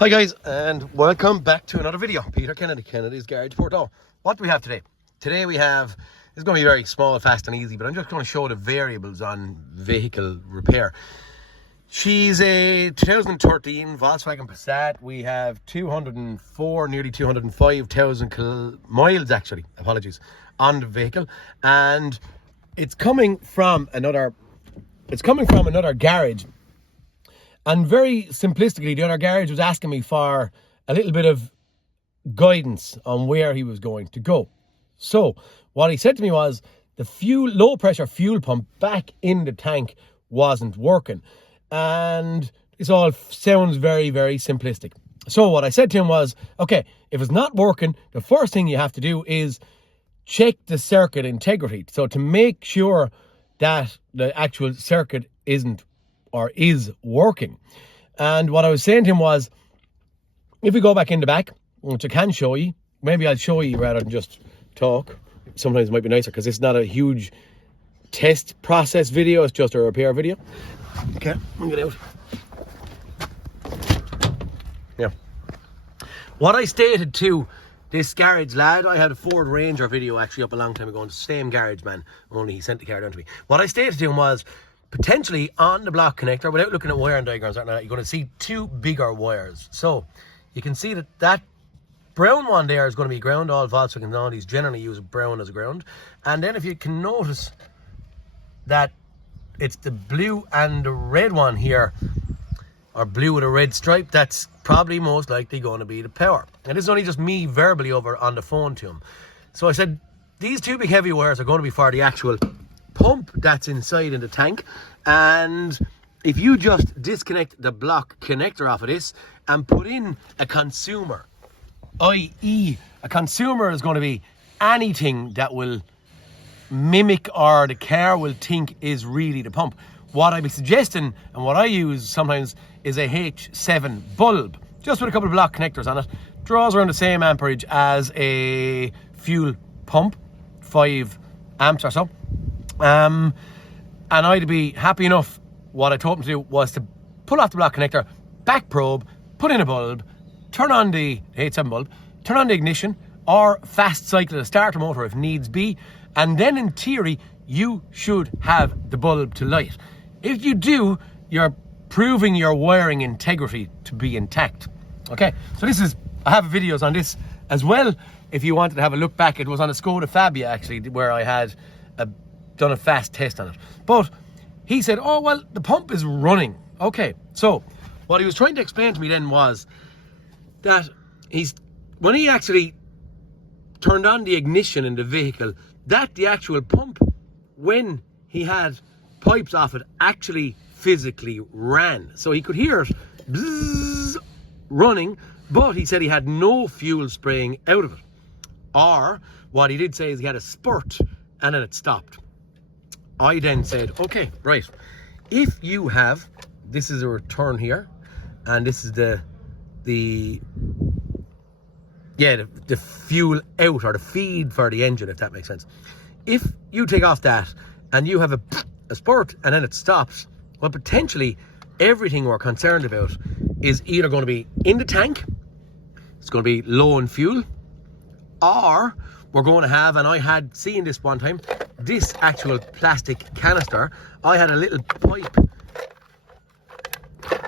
Hi guys, and welcome back to another video. Peter Kennedy, Kennedy's Garage Porto. What do we have today? Today we have, it's going to be very small, fast and easy, but I'm just going to show the variables on vehicle repair. She's a 2013 Volkswagen Passat. We have 204, nearly 205,000 miles actually, apologies, on the vehicle. And it's coming from another garage. And very simplistically, the other garage was asking me for a little bit of guidance on where he was going to go. So what he said to me was the low pressure fuel pump back in the tank wasn't working. And this all sounds very, very simplistic. So what I said to him was, okay, if it's not working, the first thing you have to do is check the circuit integrity. So to make sure that the actual circuit is working. And what I was saying to him was, if we go back in the back, which I can show you, maybe I'll show you rather than just talk. Sometimes it might be nicer because it's not a huge test process video, it's just a repair video. Okay, bring it out. Yeah. What I stated to this garage lad, I had a Ford Ranger video actually up a long time ago, and the same garage man, only he sent the car down to me. What I stated to him was, potentially on the block connector, without looking at wiring diagrams right now, you're going to see two bigger wires. So you can see that brown one there is going to be ground. All Volkswagen now, these generally use brown as a ground. And then if you can notice that it's the blue and the red one here, or blue with a red stripe, that's probably most likely going to be the power. And this is only just me verbally over on the phone to him. So I said, these two big heavy wires are going to be for the actual pump that's inside in the tank. And if you just disconnect the block connector off of this and put in a consumer, i.e. a consumer is going to be anything that will mimic or the car will think is really the pump. What I'd be suggesting, and what I use sometimes, is a H7 bulb, just with a couple of block connectors on it. Draws around the same amperage as a fuel pump, 5 amps or so. And I'd be happy enough. What I told him to do was to pull off the block connector, back probe, put in a bulb, turn on the H7 bulb, turn on the ignition, or fast cycle the starter motor if needs be, and then in theory you should have the bulb to light. If you do, you're proving your wiring integrity to be intact. Okay, so I have videos on this as well. If you wanted to have a look back, it was on a Skoda Fabia actually, where I had done a fast test on it. But he said, oh well, the pump is running. Okay, so what he was trying to explain to me then was that when he actually turned on the ignition in the vehicle, that the actual pump, when he had pipes off it, actually physically ran. So he could hear it bzzz, running, but he said he had no fuel spraying out of it. Or what he did say is he had a spurt and then it stopped. I then said, okay, right, if you have, this is a return here, and this is the fuel out, or the feed for the engine, if that makes sense. If you take off that and you have a spurt and then it stops, well, potentially everything we're concerned about is either going to be in the tank, it's going to be low in fuel, or we're going to have, and I had seen this one time, this actual plastic canister, I had a little pipe.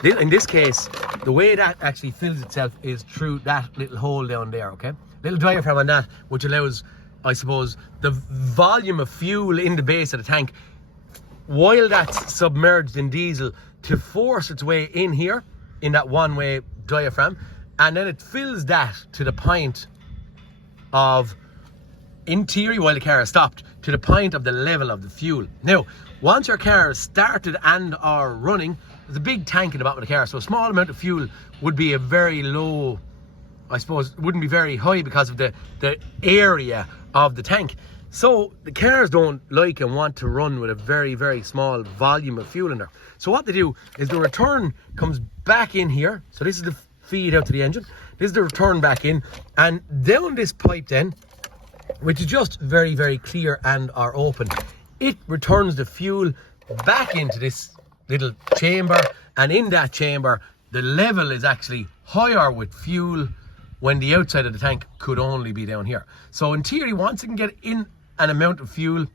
In this case, the way that actually fills itself is through that little hole down there, okay? Little diaphragm on that, which allows, I suppose, the volume of fuel in the base of the tank, while that's submerged in diesel, to force its way in here, in that one-way diaphragm, and then it fills that to the point of, in theory, while the car is stopped, to the point of the level of the fuel. Now, once your car is started and are running, there's a big tank in the bottom of the car, so a small amount of fuel would be a very low, I suppose, wouldn't be very high because of the area of the tank. So the cars don't like and want to run with a very, very small volume of fuel in there. So what they do is the return comes back in here. So this is the feed out to the engine. This is the return back in, and down this pipe then, which is just very, very clear and are open, it returns the fuel back into this little chamber, and in that chamber the level is actually higher with fuel when the outside of the tank could only be down here. So in theory, once it can get in an amount of fuel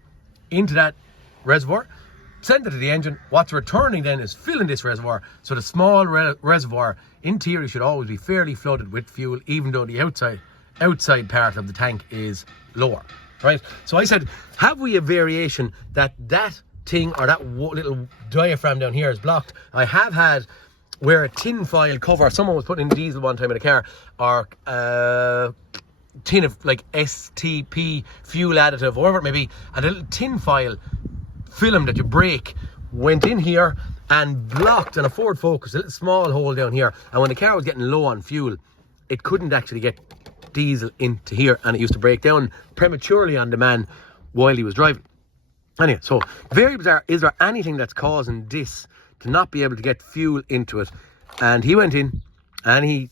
into that reservoir, send it to the engine, what's returning then is filling this reservoir. So the small reservoir in theory should always be fairly flooded with fuel, even though the outside part of the tank is lower, right? So I said, have we a variation that thing or that little diaphragm down here is blocked? I have had where a tin foil cover, someone was putting in diesel one time in a car, or tin of like STP fuel additive, whatever it may be, and a little tin foil film that you break went in here and blocked on a Ford Focus, a little small hole down here, and when the car was getting low on fuel, it couldn't actually get diesel into here, and it used to break down prematurely on the man while he was driving. Anyway, so very bizarre. Is there anything that's causing this to not be able to get fuel into it? And he went in and he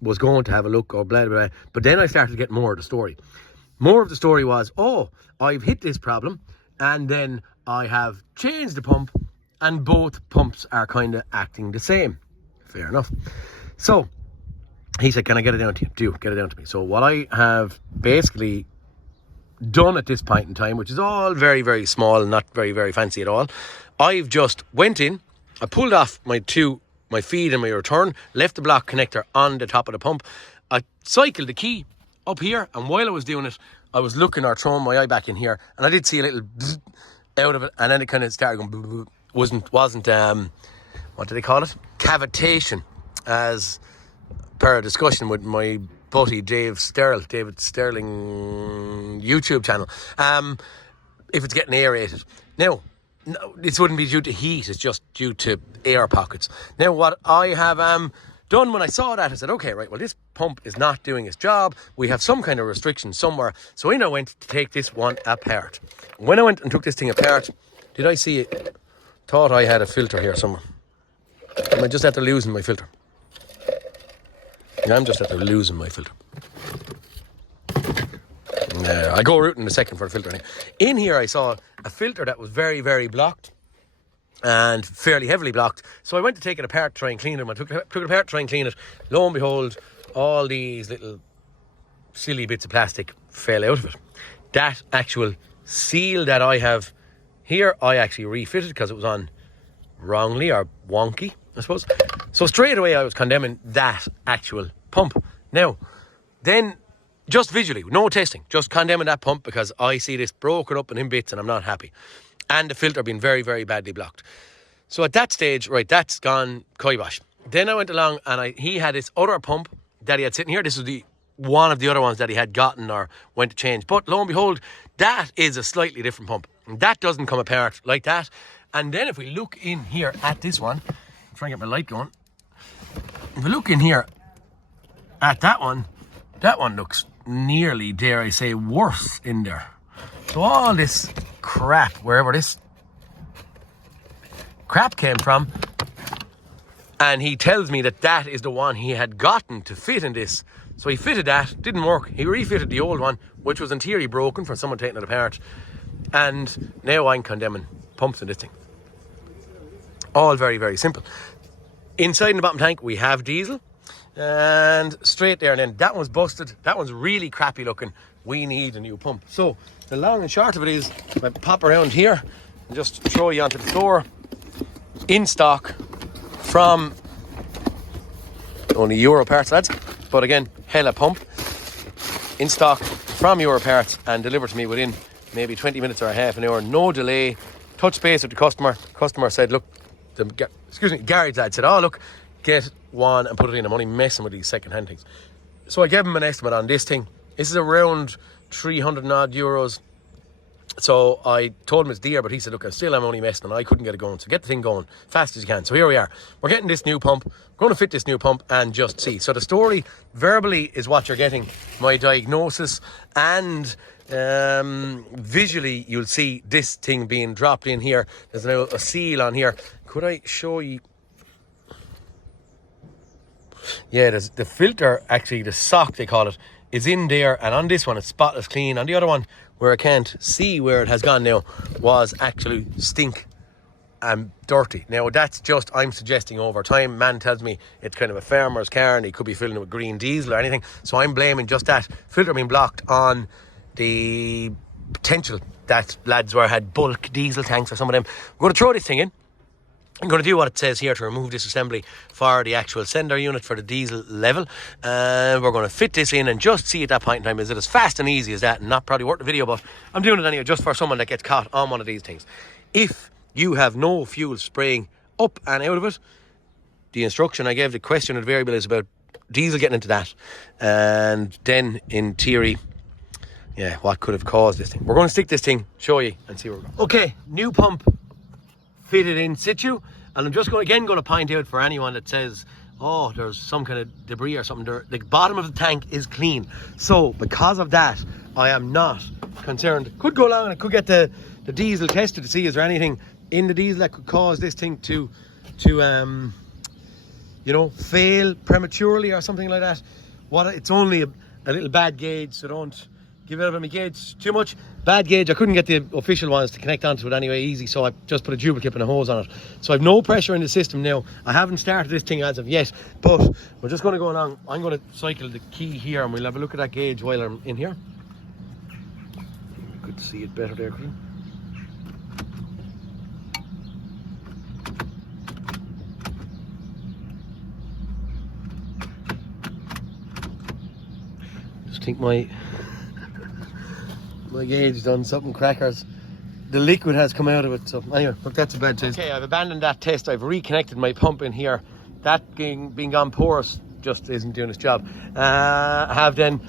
was going to have a look or blah, blah, blah. But then I started to get more of the story. More of the story was, oh, I've hit this problem and then I have changed the pump and both pumps are kind of acting the same. Fair enough. So he said, can I get it down to you? Do get it down to me. So what I have basically done at this point in time, which is all very, very small and not very, very fancy at all, I've just went in, I pulled off my feed and my return, left the block connector on the top of the pump. I cycled the key up here, and while I was doing it, I was looking or throwing my eye back in here, and I did see a little bzz out of it, and then it kind of started going bzz. Wasn't what do they call it? Cavitation, as per a discussion with my buddy David Sterling YouTube channel. If it's getting aerated. Now, no, this wouldn't be due to heat, it's just due to air pockets. Now, what I have done when I saw that, I said, okay, right, well, this pump is not doing its job. We have some kind of restriction somewhere. So in I went to take this one apart. When I went and took this thing apart, did I see it? Thought I had a filter here somewhere. Am I just after losing my filter? Yeah, I'm just after losing my filter. I'll go route in a second for the filter. In here I saw a filter that was very, very blocked and fairly heavily blocked. So I went to take it apart to try and clean it. I took it apart to try and clean it. Lo and behold, all these little silly bits of plastic fell out of it. That actual seal that I have here, I actually refitted because it was on wrongly or wonky, I suppose. So straight away I was condemning that actual pump. Now, then, just visually, no testing, just condemning that pump because I see this broken up and in bits and I'm not happy. And the filter being very, very badly blocked. So at that stage, right, that's gone kibosh. Then I went along and he had this other pump that he had sitting here. This was one of the other ones that he had gotten or went to change. But lo and behold, that is a slightly different pump. And that doesn't come apart like that. And then if we look in here at this one, I'm trying to get my light going. If we look in here at that one looks nearly, dare I say, worse in there. So all this crap, wherever this crap came from, and he tells me that that is the one he had gotten to fit in this. So he fitted that, didn't work. He refitted the old one, which was in theory broken from someone taking it apart. And now I'm condemning pumps in this thing. All very, very simple. Inside in the bottom tank, we have diesel. And straight there, and then that one's busted. That one's really crappy looking. We need a new pump. So the long and short of it is, if I pop around here and just throw you onto the floor, in stock from only Euro parts, lads, but again, hella pump in stock from Euro parts and delivered to me within maybe 20 minutes or a half an hour, no delay. Touch base with the customer said, look, garage lad said, oh look, get one and put it in. I'm only messing with these second-hand things. So I gave him an estimate on this thing. This is around 300 and odd euros. So I told him it's dear, but he said, look, I'm only messing and I couldn't get it going. So get the thing going fast as you can. So here we are. We're getting this new pump. We're going to fit this new pump and just see. So the story verbally is what you're getting. My diagnosis and visually you'll see this thing being dropped in here. There's now a seal on here. Could I show you? Yeah, there's the filter, actually the sock they call it, is in there, and on this one it's spotless clean. On the other one, where I can't see where it has gone now, was actually stink and dirty. Now that's just, I'm suggesting over time. Man tells me it's kind of a farmer's car and he could be filling it with green diesel or anything. So I'm blaming just that filter being blocked on the potential that lads had bulk diesel tanks or some of them. We're going to throw this thing in. I'm going to do what it says here to remove this assembly for the actual sender unit for the diesel level. And we're going to fit this in and just see at that point in time, is it as fast and easy as that? And not probably worth the video, but I'm doing it anyway just for someone that gets caught on one of these things. If you have no fuel spraying up and out of it, the instruction I gave, the question of the variable is about diesel getting into that. And then in theory, yeah, what could have caused this thing? We're going to stick this thing, show you, and see where we're going. Okay, new pump fitted in situ, and I'm just going to point out for anyone that says, oh, there's some kind of debris or something there, the bottom of the tank is clean. So because of that, I am not concerned. Could go along and I could get the diesel tested to see is there anything in the diesel that could cause this thing to you know, fail prematurely or something like that. It's only a little bad gauge, so don't give out of my gauge too much. Bad gauge, I couldn't get the official ones to connect onto it anyway easy, so I just put a duplicate and a hose on it. So I've no pressure in the system now. I haven't started this thing as of yet, but we're just going to go along. I'm going to cycle the key here and we'll have a look at that gauge while I'm in here. Good to see it better there, Colin. Just think my gauge done something crackers. The liquid has come out of it, so anyway, look, that's a bad test. Okay, I've abandoned that test. I've reconnected my pump in here. That being gone porous just isn't doing its job. I have then,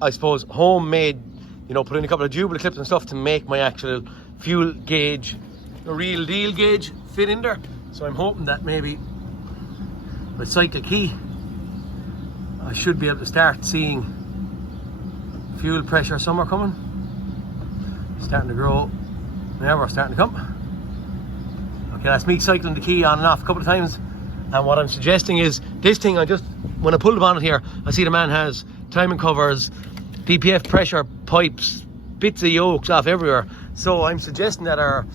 I suppose, homemade, you know, put in a couple of Jubile clips and stuff to make my actual fuel gauge, a real deal gauge, fit in there. So I'm hoping that maybe with cycle key I should be able to start seeing fuel pressure somewhere coming. Starting to grow. Now we're starting to come. Okay, that's me cycling the key on and off a couple of times. And what I'm suggesting is this thing, when I pull the bonnet here, I see the man has timing covers, DPF pressure pipes, bits of yokes off everywhere. So I'm suggesting that our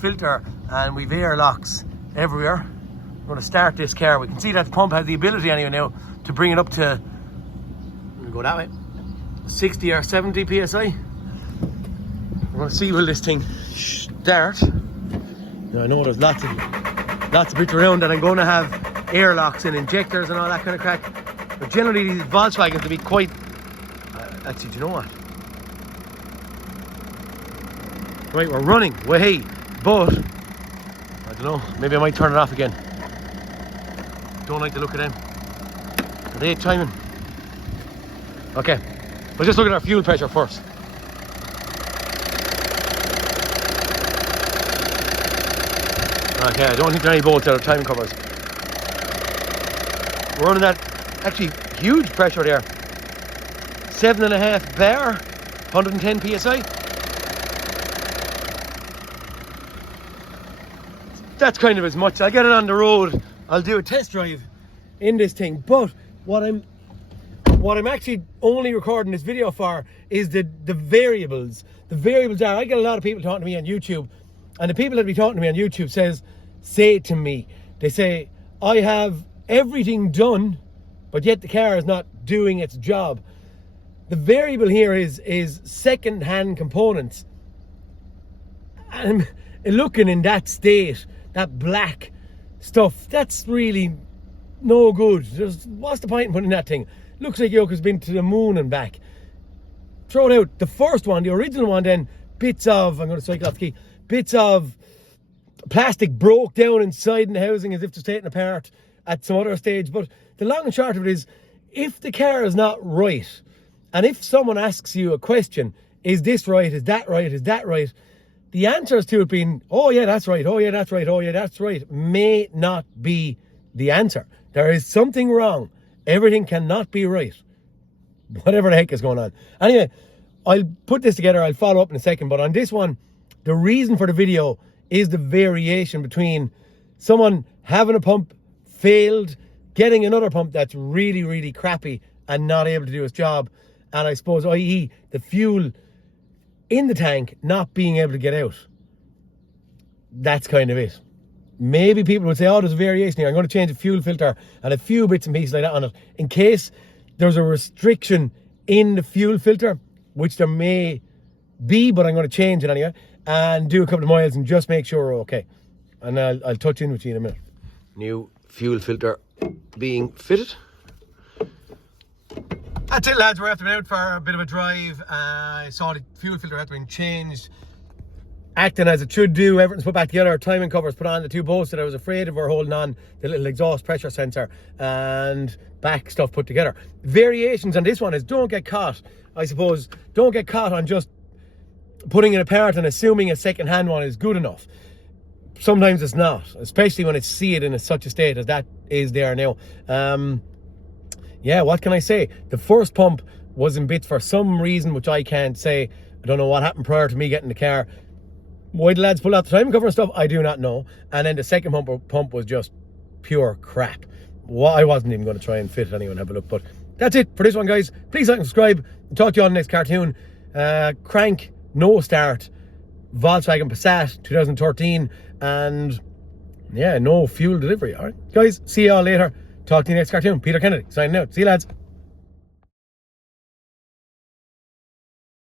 filter and we've air locks everywhere. We're going to start this car. We can see that the pump has the ability anyway now to bring it up to, we'll go that way, 60 or 70 psi. We're going to see will this thing start. Now I know there's lots of bits around that I'm going to have air locks and injectors and all that kind of crack. But generally these Volkswagens to be quite, actually, do you know what? Right, we're running way, but I don't know, maybe I might turn it off again. Don't like the look of them. Are they timing? Okay, we'll just look at our fuel pressure first. Okay, I don't think there are any bolts that are timing covers. We're running that actually huge pressure there. 7.5 bar, 110 psi. That's kind of as much. I'll get it on the road. I'll do a test drive in this thing. But what I'm actually only recording this video for is the variables. The variables are, I get a lot of people talking to me on YouTube, and the people that be talking to me on YouTube say to me, they say, I have everything done, but yet the car is not doing its job. The variable here is second-hand components. And looking in that state, that black stuff, that's really no good. What's the point in putting that thing? Looks like Yoke has been to the moon and back. Throw it out. The first one, the original one, then bits of, I'm going to cycle off the key, bits of plastic broke down inside in the housing as if it's taken apart at some other stage. But the long and short of it is, if the car is not right, and if someone asks you a question, is this right, is that right, is that right, the answers to it being, oh yeah, that's right, oh yeah, that's right, oh yeah, that's right, may not be the answer. There is something wrong. Everything cannot be right. Whatever the heck is going on. Anyway, I'll put this together, I'll follow up in a second, but on this one, the reason for the video is the variation between someone having a pump failed, getting another pump that's really, really crappy and not able to do its job, and I suppose, i.e. the fuel in the tank not being able to get out. that's kind of it. Maybe people would say, oh, there's a variation here. I'm going to change the fuel filter and a few bits and pieces like that on it, in case there's a restriction in the fuel filter, which there may be, but I'm going to change it anyway, and do a couple of miles and just make sure we're okay. And I'll touch in with you in a minute. New fuel filter being fitted. That's it, lads. We're after out for a bit of a drive. I saw the fuel filter had been changed, acting as it should do. Everything's put back together. Timing covers put on. The two bolts that I was afraid of were holding on. The little exhaust pressure sensor and back stuff put together. Variations on this one is don't get caught. I suppose don't get caught on just putting it apart and assuming a second-hand one is good enough. Sometimes it's not, especially when I see it in such a state as that is there now. Yeah, what can I say? The first pump was in bits for some reason, which I can't say. I don't know what happened prior to me getting the car. Why the lads pull out the timing cover and stuff, I do not know. And then the second pump was just pure crap. Well, I wasn't even going to try and fit it anyway and have a look. But that's it for this one, guys. Please like and subscribe. I'll talk to you on the next cartoon. Crank, no start, Volkswagen Passat 2013. And yeah, no fuel delivery. All right, guys, see you all later. Talk to you next cartoon. Peter Kennedy signing out. See you, lads.